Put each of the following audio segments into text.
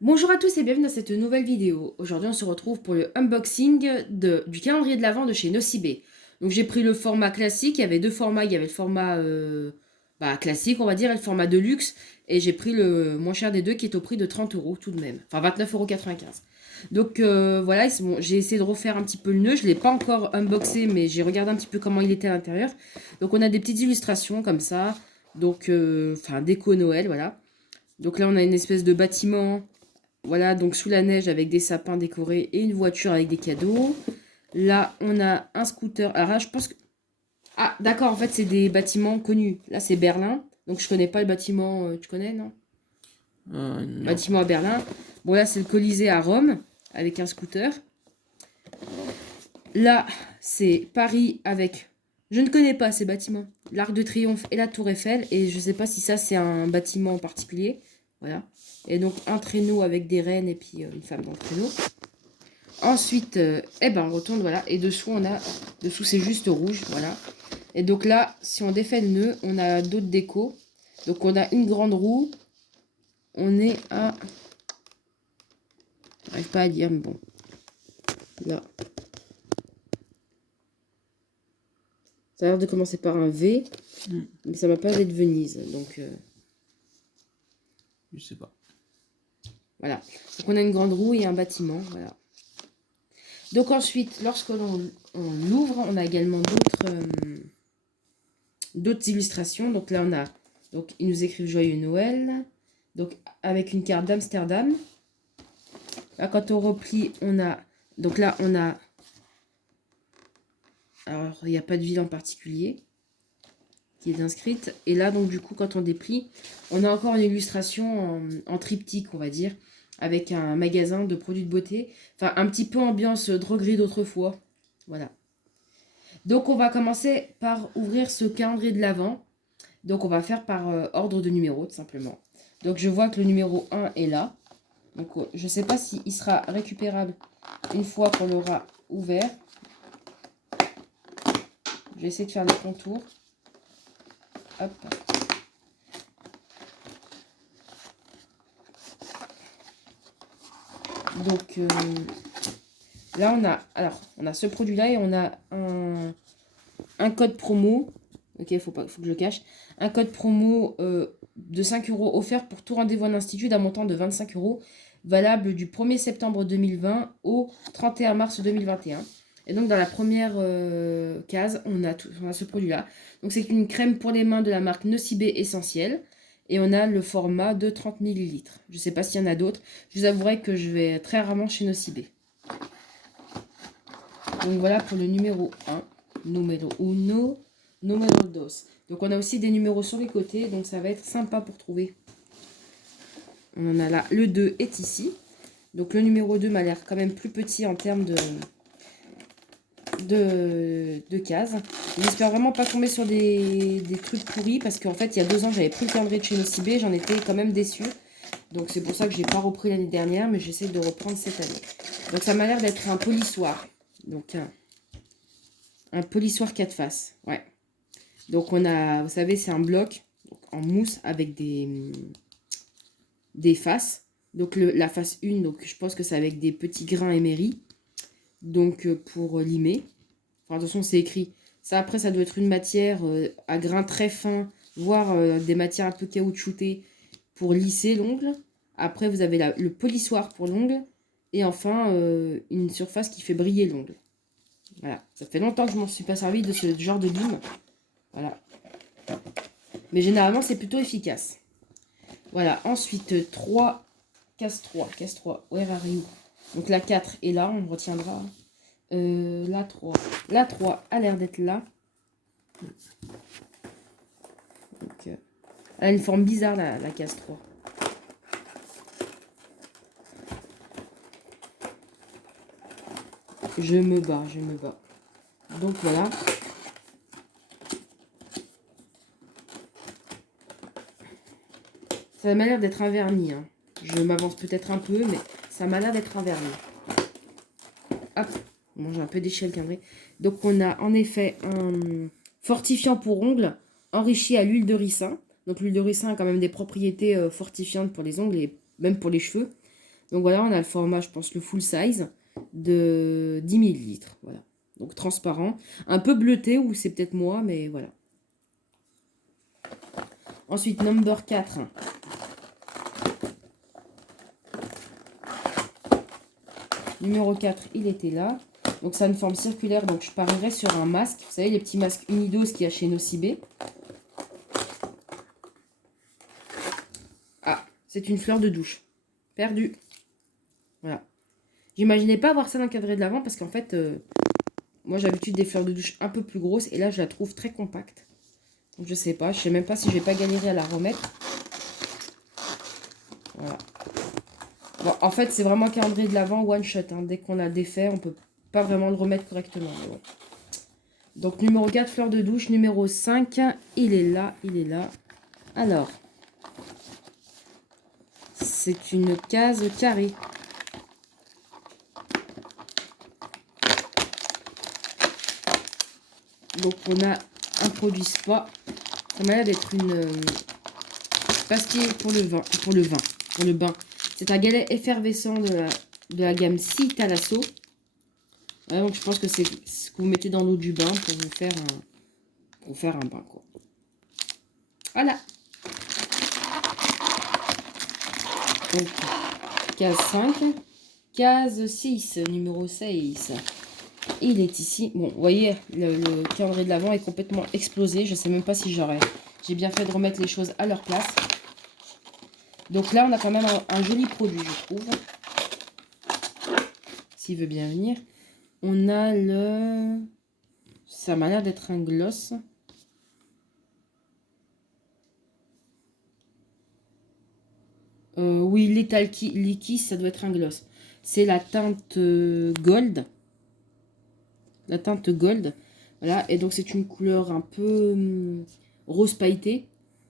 Bonjour à tous et bienvenue dans cette nouvelle vidéo. Aujourd'hui on se retrouve pour le unboxing du calendrier de l'Avent de chez Nocibé. Donc j'ai pris le format classique, il y avait deux formats, il y avait le format classique on va dire et le format de luxe. Et j'ai pris le moins cher des deux qui est au prix de 30 euros tout de même, enfin 29,95 €. Donc voilà, bon, j'ai essayé de refaire un petit peu le nœud, je ne l'ai pas encore unboxé mais j'ai regardé un petit peu comment il était à l'intérieur. Donc on a des petites illustrations comme ça, donc déco Noël voilà. Donc là on a une espèce de bâtiment. Voilà, donc sous la neige avec des sapins décorés et une voiture avec des cadeaux. Là, on a un scooter. Alors là, je pense que... Ah, d'accord, en fait, c'est des bâtiments connus. Là, c'est Berlin. Donc, je connais pas le bâtiment. Tu connais, non? Non. Bâtiment à Berlin. Bon, là, c'est le Colisée à Rome avec un scooter. Là, c'est Paris avec... Je ne connais pas ces bâtiments. L'Arc de Triomphe et la Tour Eiffel. Et je sais pas si ça, c'est un bâtiment en particulier. Voilà. Et donc, un traîneau avec des rennes et puis une femme dans le traîneau. Ensuite, on retourne, voilà. Et dessous, dessous, c'est juste rouge, voilà. Et donc là, si on défait le nœud, on a d'autres décos. Donc on a une grande roue. On est à... J'arrive pas à dire, mais bon. Là. Ça a l'air de commencer par un V. Mais ça m'a pas l'air de Venise. Donc Je sais pas. voilà. Donc on a une grande roue et un bâtiment, voilà. Donc ensuite, lorsque on l'ouvre, on a également d'autres illustrations. Donc là, on a... Donc ils nous écrivent Joyeux Noël. Donc avec une carte d'Amsterdam. Là, quand on replie, on a... Donc là, on a... Alors, il n'y a pas de ville en particulier qui est inscrite. Et là, donc du coup, quand on déplie, on a encore une illustration en triptyque, on va dire, avec un magasin de produits de beauté. Enfin, un petit peu ambiance droguerie d'autrefois. Voilà. Donc, on va commencer par ouvrir ce calendrier de l'Avent. Donc, on va faire par ordre de numéro, tout simplement. Donc, je vois que le numéro 1 est là. Donc, je ne sais pas s'il sera récupérable une fois qu'on l'aura ouvert. Je vais essayer de faire le contour. Hop. Donc, là, on a ce produit-là et on a un code promo. Ok, faut que je le cache. Un code promo de 5 euros offert pour tout rendez-vous en institut d'un montant de 25 euros, valable du 1er septembre 2020 au 31 mars 2021. Et donc, dans la première case, on a ce produit-là. Donc, c'est une crème pour les mains de la marque Nocibé Essentiel. Et on a le format de 30 millilitres. Je ne sais pas s'il y en a d'autres. Je vous avouerai que je vais très rarement chez Nocibé. Donc voilà pour le numéro 1. Numéro 1. Numéro 2. Donc on a aussi des numéros sur les côtés. Donc ça va être sympa pour trouver. On en a là. Le 2 est ici. Donc le numéro 2 m'a l'air quand même plus petit en termes de cases. J'espère vraiment pas tomber sur des trucs pourris. Parce qu'en fait il y a 2 ans j'avais pris le calendrier de chez Nocibé. J'en étais quand même déçue. Donc c'est pour ça que j'ai pas repris l'année dernière. Mais j'essaie de reprendre cette année. Donc ça m'a l'air d'être un polissoir. Donc un polissoir 4 faces. Ouais. Donc on a, vous savez, c'est un bloc en mousse avec des faces. Donc la face 1, donc je pense que c'est avec des petits grains émeri. Donc pour limer. Enfin, attention, c'est écrit. Ça après, ça doit être une matière à grains très fins, voire des matières un peu caoutchoutées pour lisser l'ongle. Après, vous avez le polissoir pour l'ongle. Et enfin, une surface qui fait briller l'ongle. Voilà. Ça fait longtemps que je m'en suis pas servi de ce genre de lime. Voilà. Mais généralement, c'est plutôt efficace. Voilà. Ensuite, 3, casse 3. Where are you? Donc la 4 est là, on retiendra. La 3. La 3 a l'air d'être là. Donc, elle a une forme bizarre, la case 3. Je me bats, je me bats. Donc voilà. Ça m'a l'air d'être un vernis. Hein. Je m'avance peut-être un peu, mais ça m'a l'air d'être un vernis. Hop. Bon, j'ai un peu déchiré le calendrier. Donc on a en effet un fortifiant pour ongles enrichi à l'huile de ricin. Donc l'huile de ricin a quand même des propriétés fortifiantes pour les ongles et même pour les cheveux. Donc voilà, on a le format, je pense, le full size de 10 millilitres. Voilà. Donc transparent. Un peu bleuté, ou c'est peut-être moi, mais voilà. Ensuite, number 4. Numéro 4, il était là. Donc ça a une forme circulaire, donc je parierais sur un masque. Vous savez, les petits masques Unidos qu'il y a chez Nocibé. Ah, c'est une fleur de douche. Perdu. Voilà. J'imaginais pas avoir ça dans le cadre de l'avant parce qu'en fait, moi j'ai l'habitude des fleurs de douche un peu plus grosses et là je la trouve très compacte. Donc je sais pas, je sais même pas si je vais pas galérer à la remettre. Voilà. Bon, en fait, c'est vraiment un calendrier de l'avant one shot. Hein. Dès qu'on l'a défait, on peut pas vraiment le remettre correctement. Ouais. Donc numéro 4, fleur de douche. Numéro 5, il est là, il est là. Alors, c'est une case carrée. Donc on a un produit spa. Ça m'a l'air d'être une pastille pour le vin, pour le bain. C'est un galet effervescent de la gamme Citalasso. Ouais, donc je pense que c'est ce que vous mettez dans l'eau du bain pour vous faire un bain, quoi. Voilà. Donc, case 5. Case 6, numéro 6. Il est ici. Bon, vous voyez, le calendrier de l'avant est complètement explosé. Je ne sais même pas si j'aurais. J'ai bien fait de remettre les choses à leur place. Donc là, on a quand même un joli produit, je trouve. S'il veut bien venir. On a le... Ça m'a l'air d'être un gloss. Oui, Lethal Liquis, ça doit être un gloss. C'est la teinte gold. La teinte gold. Voilà, et donc c'est une couleur un peu rose pailleté.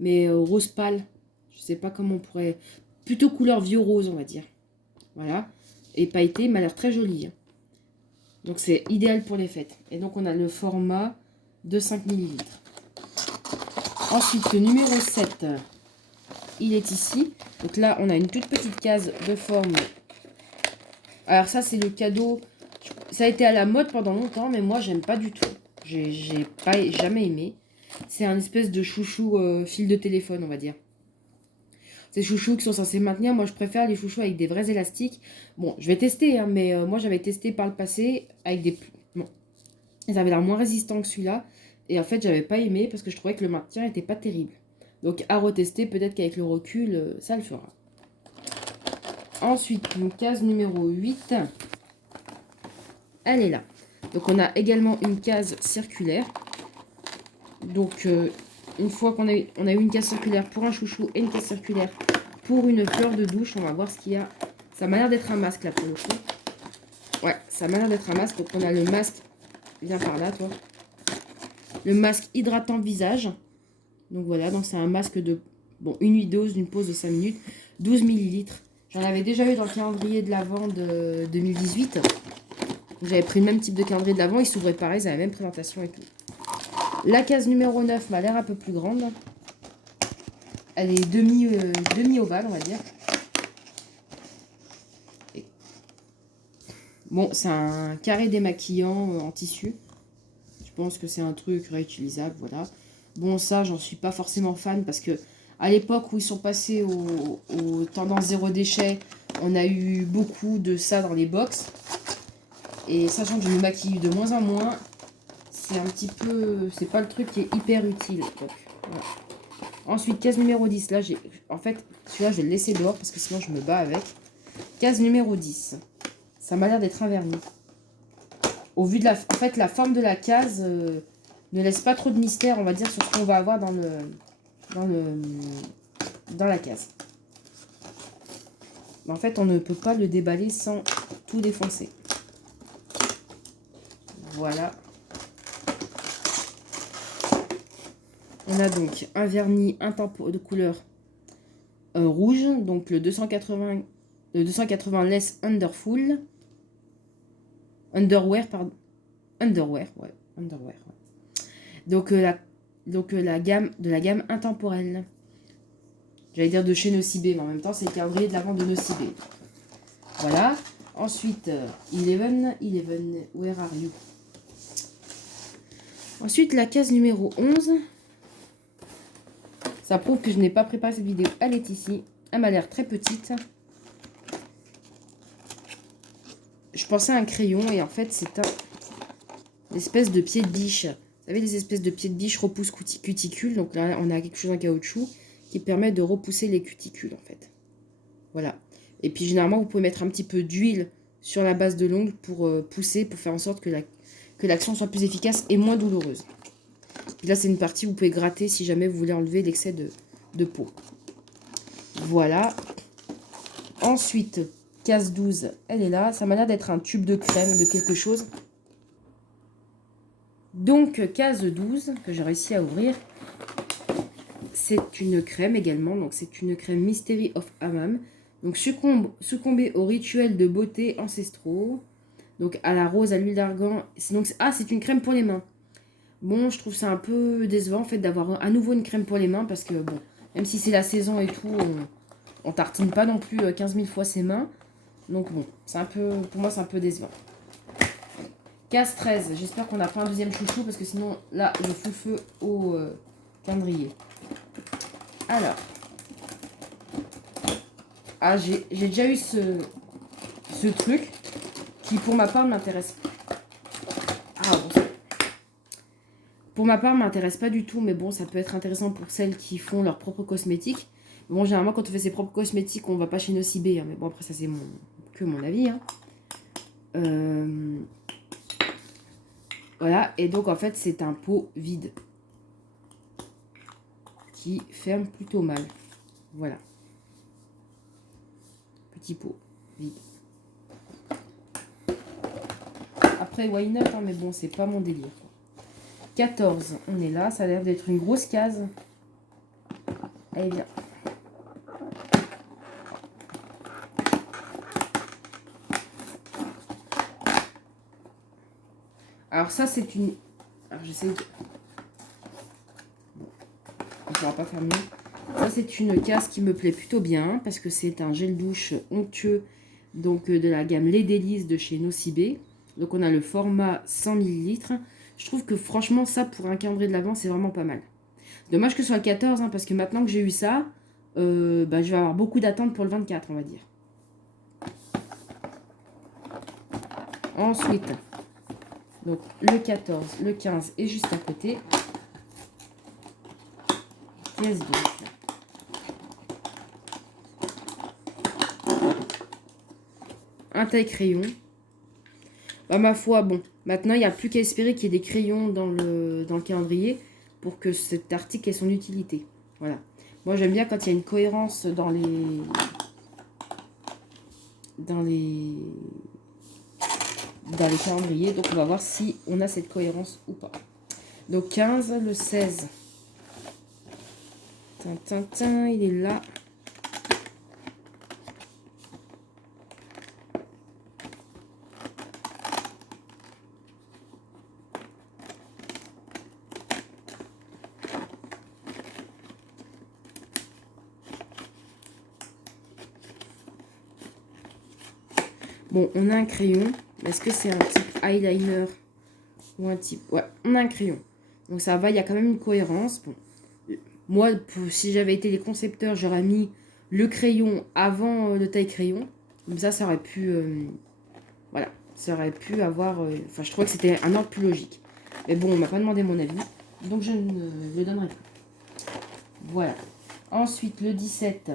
Mais rose pâle. Je sais pas comment on pourrait... Plutôt couleur vieux rose, on va dire. Voilà. Et pailleté, m'a l'air très joli. Hein. Donc c'est idéal pour les fêtes. Et donc on a le format de 5 ml. Ensuite, le numéro 7, il est ici. Donc là, on a une toute petite case de forme. Alors ça, c'est le cadeau. Ça a été à la mode pendant longtemps, mais moi, j'aime pas du tout. J'ai pas jamais aimé. C'est un espèce de chouchou fil de téléphone, on va dire. Ces chouchous qui sont censés maintenir, moi je préfère les chouchous avec des vrais élastiques. Bon, je vais tester, hein, mais moi j'avais testé par le passé avec des... Bon, ils avaient l'air moins résistants que celui-là. Et en fait, j'avais pas aimé parce que je trouvais que le maintien était pas terrible. Donc à retester, peut-être qu'avec le recul, ça le fera. Ensuite, une case numéro 8. Elle est là. Donc on a également une case circulaire. Donc une fois qu'on a eu une case circulaire pour un chouchou et une case circulaire pour une fleur de douche, on va voir ce qu'il y a. Ça m'a l'air d'être un masque là pour le coup. Ouais, ça m'a l'air d'être un masque. Donc on a le masque, viens par là toi. Le masque hydratant visage. Donc voilà, donc c'est un masque de, bon, une nuit dose d'une pause de 5 minutes, 12 millilitres. J'en avais déjà eu dans le calendrier de l'Avent de 2018. J'avais pris le même type de calendrier de l'Avent, il s'ouvrait pareil, c'est la même présentation et tout. La case numéro 9 m'a l'air un peu plus grande. Elle est demi-ovale, on va dire. Et... Bon, c'est un carré démaquillant en tissu. Je pense que c'est un truc réutilisable, voilà. Bon, ça, j'en suis pas forcément fan parce que à l'époque où ils sont passés aux tendances zéro déchet, on a eu beaucoup de ça dans les box. Et sachant que je me maquille de moins en moins, c'est un petit peu... C'est pas le truc qui est hyper utile. Donc, voilà. Ensuite, case numéro 10. Là, en fait, celui-là, je vais le laisser dehors parce que sinon je me bats avec. Case numéro 10. Ça m'a l'air d'être un vernis. Au vu de la... En fait, la forme de la case ne laisse pas trop de mystère, on va dire, sur ce qu'on va avoir dans la case. Mais en fait, on ne peut pas le déballer sans tout défoncer. Voilà. On a donc un vernis de couleur rouge, donc le 280 Less Underwear, pardon. Underwear, ouais. Underwear, ouais. Donc, la gamme intemporelle. J'allais dire de chez Nocibé, mais en même temps, c'est le calendrier de l'Avent de Nocibé. Voilà. Ensuite, 11, where are you? Ensuite, la case numéro 11. Ça prouve que je n'ai pas préparé cette vidéo. Elle est ici. Elle m'a l'air très petite. Je pensais à un crayon et en fait, c'est une espèce de pied de biche. Vous savez, les espèces de pieds de biche repoussent cuticules. Donc là, on a quelque chose en caoutchouc qui permet de repousser les cuticules, en fait. Voilà. Et puis, généralement, vous pouvez mettre un petit peu d'huile sur la base de l'ongle pour pousser, pour faire en sorte que l'action soit plus efficace et moins douloureuse. Et là, c'est une partie où vous pouvez gratter si jamais vous voulez enlever l'excès de peau. Voilà. Ensuite, case 12, elle est là. Ça m'a l'air d'être un tube de crème de quelque chose. Donc, case 12, que j'ai réussi à ouvrir. C'est une crème également. Donc, c'est une crème Mystery of Hammam. Donc, succomber au rituel de beauté ancestraux. Donc, à la rose, à l'huile d'argan. C'est une crème pour les mains. Bon, je trouve ça un peu décevant en fait d'avoir à nouveau une crème pour les mains parce que bon, même si c'est la saison et tout, on tartine pas non plus 15 000 fois ses mains. Donc bon, c'est un peu, pour moi c'est un peu décevant. Case 13, j'espère qu'on n'a pas un deuxième chouchou parce que sinon là je fous le feu au calendrier. Alors, j'ai déjà eu ce truc qui pour ma part ne m'intéresse pas. Pour ma part, ne m'intéresse pas du tout, mais bon, ça peut être intéressant pour celles qui font leurs propres cosmétiques. Bon, généralement, quand on fait ses propres cosmétiques, on va pas chez Nocibé, hein, mais bon, après, ça, c'est que mon avis. Hein. Voilà, et donc, en fait, c'est un pot vide qui ferme plutôt mal. Voilà. Petit pot vide. Après, why not, hein, mais bon, c'est pas mon délire. 14, on est là, ça a l'air d'être une grosse case. Allez, viens. Alors ça, c'est une... Alors j'essaie de... Bon, on ne pourra pas faire mieux. Ça, c'est une case qui me plaît plutôt bien parce que c'est un gel douche onctueux donc de la gamme Les Délices de chez Nocibé. Donc on a le format 100 ml. Je trouve que franchement, ça, pour un calendrier de l'Avent, c'est vraiment pas mal. Dommage que ce soit le 14, hein, parce que maintenant que j'ai eu ça, je vais avoir beaucoup d'attentes pour le 24, on va dire. Ensuite, donc le 14, le 15 est juste à côté. Pièce douche. Un taille-crayon. Bah, ma foi, bon, maintenant il n'y a plus qu'à espérer qu'il y ait des crayons dans le calendrier pour que cet article ait son utilité. Voilà. Moi j'aime bien quand il y a une cohérence dans les calendriers. Donc on va voir si on a cette cohérence ou pas. Donc 15, le 16. Tintin, il est là. Bon, on a un crayon. Est-ce que c'est un type eyeliner ou un type... Ouais, on a un crayon. Donc ça va, il y a quand même une cohérence. Bon. Moi, si j'avais été les concepteurs, j'aurais mis le crayon avant le taille-crayon. Comme ça aurait pu... voilà, ça aurait pu avoir... Enfin, je trouvais que c'était un ordre plus logique. Mais bon, on m'a pas demandé mon avis. Donc je ne le donnerai plus. Voilà. Ensuite, le 17,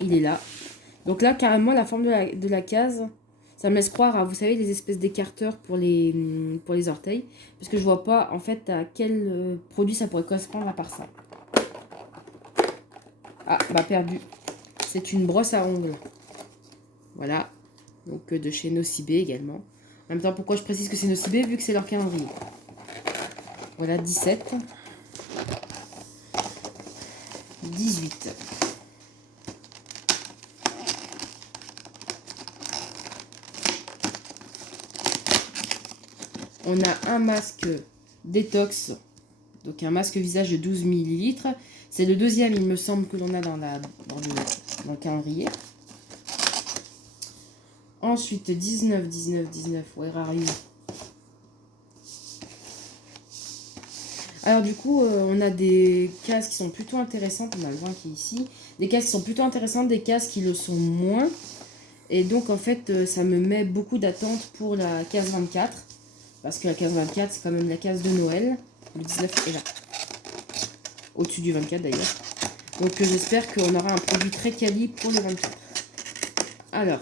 il est là. Donc là, carrément, la forme de la case, ça me laisse croire à, vous savez, les espèces d'écarteurs pour les orteils. Parce que je vois pas, en fait, à quel produit ça pourrait correspondre à part ça. Ah, bah perdu. C'est une brosse à ongles. Voilà. Donc de chez Nocibé également. En même temps, pourquoi je précise que c'est Nocibé, vu que c'est leur calendrier. Voilà, 17. 18. On a un masque détox, donc un masque visage de 12 ml. C'est le deuxième, il me semble, que l'on a dans le calendrier. Ensuite, 19, 19, 19. Where are you? Alors du coup, on a des cases qui sont plutôt intéressantes. On a le 20 qui est ici. Des cases qui sont plutôt intéressantes, des cases qui le sont moins. Et donc en fait, ça me met beaucoup d'attente pour la case 24. Parce que la case 24, c'est quand même la case de Noël. Le 19 est là. Au-dessus du 24 d'ailleurs. Donc j'espère qu'on aura un produit très quali pour le 24. Alors,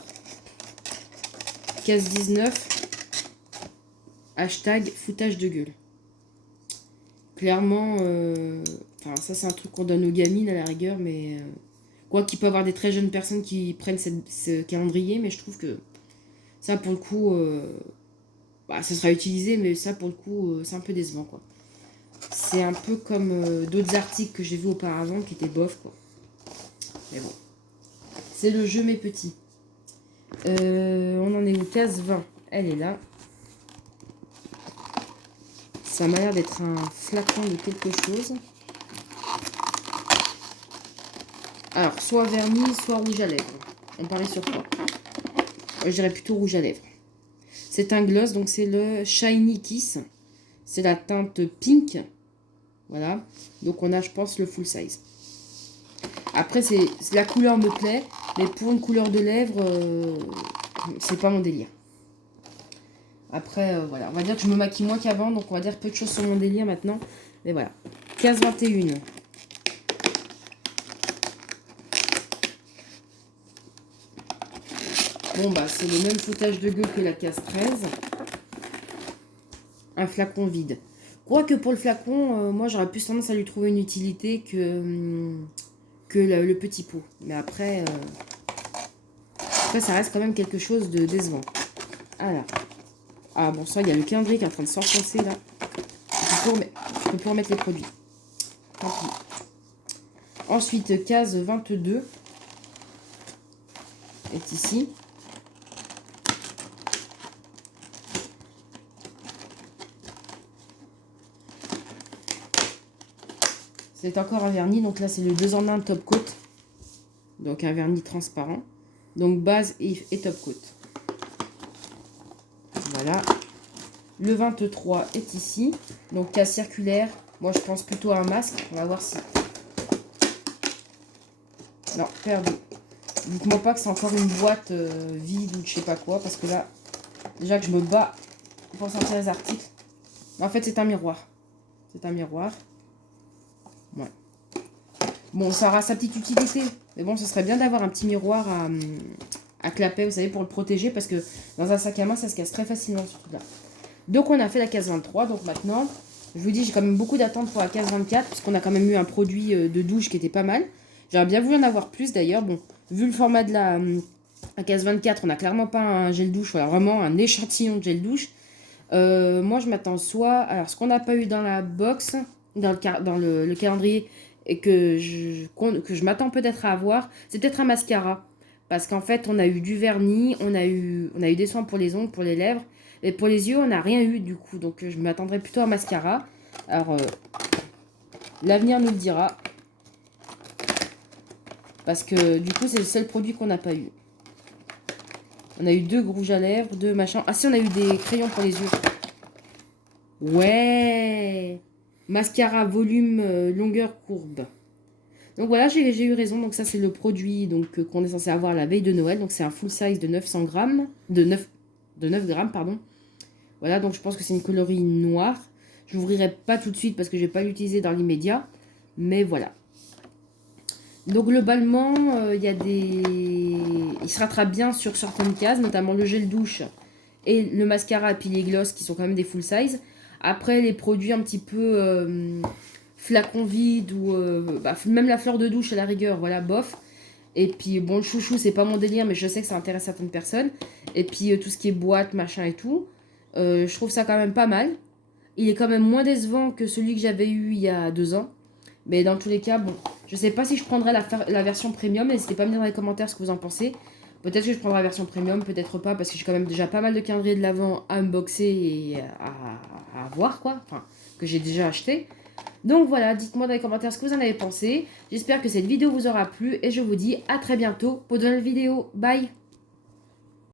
case 19. Hashtag foutage de gueule. Clairement, ça c'est un truc qu'on donne aux gamines à la rigueur, mais quoi qu'il peut y avoir des très jeunes personnes qui prennent ce calendrier, mais je trouve que ça pour le coup, ça sera utilisé, mais ça pour le coup, c'est un peu décevant quoi. C'est un peu comme d'autres articles que j'ai vus auparavant qui étaient bof quoi. Mais bon, c'est le jeu mes petits. On en est où? Case 20, elle est là. Ça m'a l'air d'être un flacon de quelque chose. Alors, soit vernis, soit rouge à lèvres. On parie sur quoi? Je dirais plutôt rouge à lèvres. C'est un gloss, donc c'est le Shiny Kiss. C'est la teinte pink. Voilà. Donc on a, je pense, le full size. Après, la couleur me plaît, mais pour une couleur de lèvres, c'est pas mon délire. Après, voilà, on va dire que je me maquille moins qu'avant, donc on va dire peu de choses sur mon délire maintenant. Mais voilà, case 21. Bon, bah, c'est le même foutage de gueule que la case 13. Un flacon vide. Quoique pour le flacon, moi j'aurais plus tendance à lui trouver une utilité que le petit pot. Mais après, ça reste quand même quelque chose de décevant. Alors. Ah bon, ça, il y a le calendrier qui est en train de s'enfoncer là. Je peux plus remettre les produits. Tant pis. Ensuite, case 22 est ici. C'est encore un vernis. Donc là, c'est le 2 en 1 top coat. Donc un vernis transparent. Donc base et top coat. Voilà. Le 23 est ici. Donc case circulaire. Moi, je pense plutôt à un masque. On va voir si... Non, perdu. Dites-moi pas que c'est encore une boîte vide ou je sais pas quoi. Parce que là, déjà que je me bats pour sortir les articles. En fait, c'est un miroir. C'est un miroir. Ouais. Bon, ça aura sa petite utilité. Mais bon, ce serait bien d'avoir un petit miroir à clapet, vous savez, pour le protéger. Parce que dans un sac à main, ça se casse très facilement, ce truc-là. Donc, on a fait la case 23. Donc, maintenant, je vous dis, j'ai quand même beaucoup d'attentes pour la case 24. Parce qu'on a quand même eu un produit de douche qui était pas mal. J'aurais bien voulu en avoir plus, d'ailleurs. Bon, vu le format de la case 24, on n'a clairement pas un gel douche. Voilà, vraiment un échantillon de gel douche. Moi, je m'attends soit... Alors, ce qu'on n'a pas eu dans la box, dans le calendrier, et que je m'attends peut-être à avoir, c'est peut-être un mascara. Parce qu'en fait, on a eu du vernis, on a eu des soins pour les ongles, pour les lèvres. Et pour les yeux, on n'a rien eu, du coup. Donc, je m'attendrais plutôt à un mascara. Alors, l'avenir nous le dira. Parce que, du coup, c'est le seul produit qu'on n'a pas eu. On a eu 2 rouges à lèvres, 2 machins. Ah si, on a eu des crayons pour les yeux. Ouais. Mascara, volume, longueur, courbe. Donc voilà, j'ai eu raison. Donc ça, c'est le produit qu'on est censé avoir la veille de Noël. Donc c'est un full size de 900 grammes. De 9 grammes, pardon. Voilà, donc je pense que c'est une coloris noire. Je l'ouvrirai pas tout de suite parce que je vais pas l'utiliser dans l'immédiat. Mais voilà. Donc globalement, il se rattrape bien sur certaines cases, notamment le gel douche et le mascara et puis les gloss qui sont quand même des full size. Après, les produits un petit peu flacon vide ou même la fleur de douche à la rigueur, voilà, bof. Et puis bon, le chouchou, c'est pas mon délire, mais je sais que ça intéresse certaines personnes. Et puis tout ce qui est boîte, machin et tout, je trouve ça quand même pas mal. Il est quand même moins décevant que celui que j'avais eu il y a 2 ans. Mais dans tous les cas, bon, je sais pas si je prendrai la version premium. N'hésitez pas à me dire dans les commentaires ce que vous en pensez. Peut-être que je prendrai la version premium, peut-être pas, parce que j'ai quand même déjà pas mal de calendriers de l'avant à unboxer et à voir, quoi. Enfin, que j'ai déjà acheté. Donc voilà, dites-moi dans les commentaires ce que vous en avez pensé. J'espère que cette vidéo vous aura plu et je vous dis à très bientôt pour de nouvelles vidéos. Bye!